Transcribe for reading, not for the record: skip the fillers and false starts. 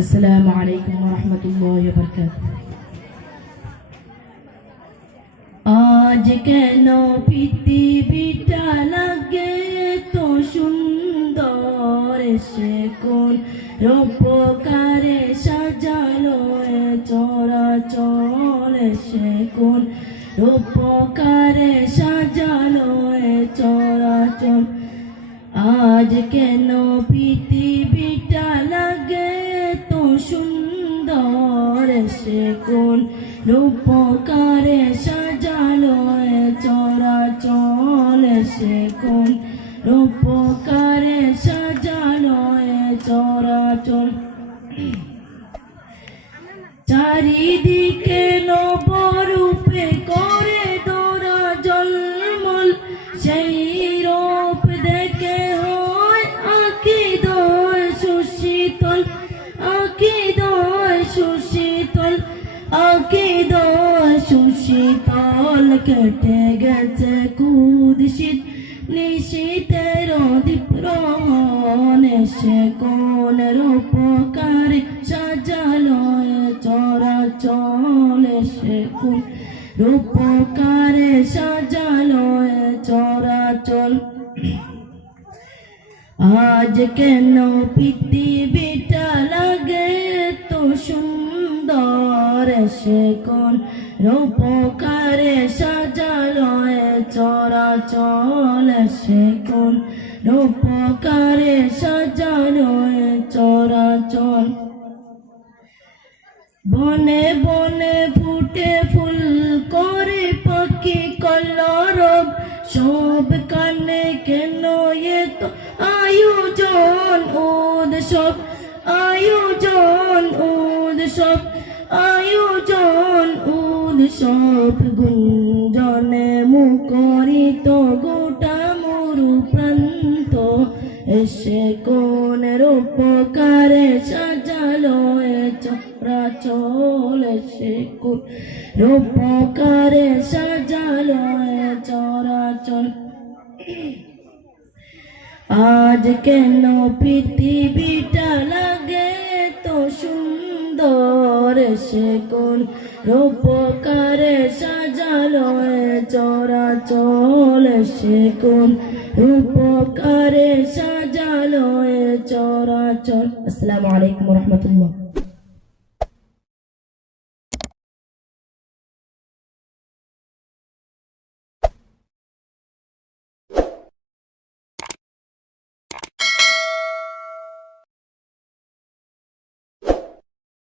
আসসালামু আলাইকুম ওয়া রাহমাতুল্লাহি ওয়া বারাকাতুহু। আজ কেন পৃথিবীটা লাগে তো সুন্দর, সে কোন রূপকারে সাজালো এ চরাচর, সে কোন রূপকারে সাজালো এ চরাচর। আজ কেন পৃথিবীটা লাগে তো সুন্দর, সে কোন রূপকারে সাজালো এ চরাচর, সে কোন রূপকারে সাজালো এ চরাচর। চারিদিকে নবরূপে করে দোরা জলমল, সেই রূপ দেখে হয় আকিদয় সুশীতল, আকিদয় সুশীতল, আকিদয় সুশীতল। কেটে গেছে কুৎসিত নিশীতের দীপ্রহণ, সে কোন রূপকারে সাজালো এ চরাচর, সে কোন রূপকারে সাজালো এ চরাচর। আজ কেন পৃথিবীটা লাগে তো সুন্দর, সে কোন রূপকারে সাজালো এ চরাচর, সে কোন রূপকারে সাজালো এ চরাচর। বনে বনে ফুটে ফুল করে পাখি কলরব, সব কানে কেন এ তো আয়োজন উৎসব, আয়োজন উৎসব, আয়োজন উৎসব। গুঞ্জনে মুখরিত গোটা মরু প্রান্ত, এসে কোন রূপকারে সাজালো এ চরাচর, সে কোন রূপকারে সাজালো এ চরাচর। আজ কেন পৃথিবীটা লাগে তো সুন্দর, সে কোন রূপকারে সাজালো এ চরাচর, সে কোন রূপকারে সাজালো এ চরাচর। আসসালামু আলাইকুম ওয়া রাহমাতুল্লাহ।